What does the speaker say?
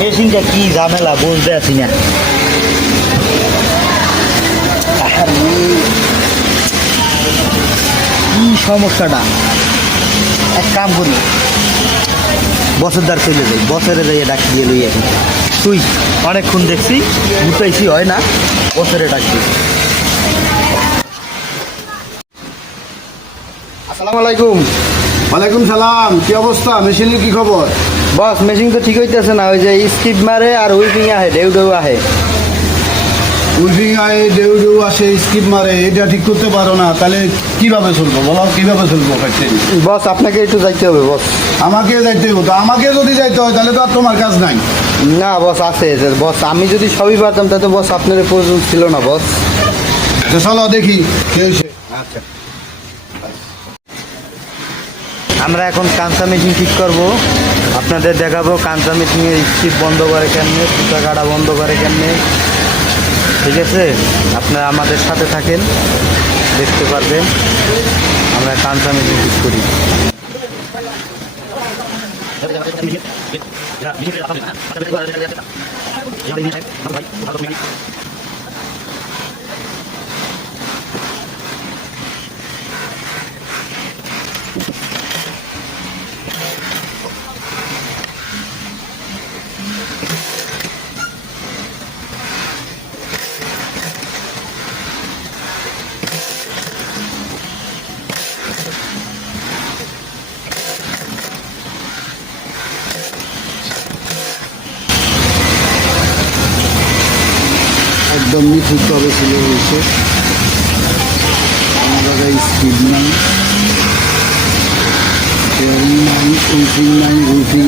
মেশিনটা কি ঝামেলা বুঝতে আছি না। কি সমস্যাটা, এক কাম করি বছর দ্বার চলে যাই, বছরে যাই ডাক দিয়ে লই এখন। তুই অনেকক্ষণ দেখছি গুটাইছি হয় না, বছরে ডাকছি। আসসালামু আলাইকুম। ওয়ালাইকুম সালাম। কি অবস্থা? মেশিনের কি খবর? বস মেশিন তো ঠিক হইতেছে না, ওই যে স্কিপ মারে আর হুইপিং আহে, ঢেউ ঢেউ আহে। উইভিং আয়, ডেউ ডেউ আসে, স্কিপ মারে, এটা ঠিক করতে পারো না, তাহলে কিভাবে চলবো বলো? কিভাবে চলবো ফ্যাক্টরি? বস আপনাকে একটু যাইতে হবে বস। আমাকে যাইতে হতো, আমাকে যদি যাইতে হয় তাহলে তো আর তোমার কাজ নাই। না বস আছে বস, আমি যদি সবই পারতাম তাহলে বস আপনার প্রয়োজন ছিল না বস। তো চলো দেখি কি হয়েছে। আচ্ছা, আমরা এখন কাঁচা মেশিন ঠিক করব, আপনাদের দেখাবো কাঁচা মেশিনের স্কিপ বন্ধ করে কেমনে, সুতা কাটা বন্ধ করে কেমনে। ঠিক আছে, আপনারা আমাদের সাথে থাকেন, দেখতে পারবেন আমরা কাঁচা মেশিন ঠিক করি। একদম নিখুঁতভাবে ছিল হয়েছে, কোনো জায়গায় স্পিড নাই, নাই, উইভিং নাই, উইভিং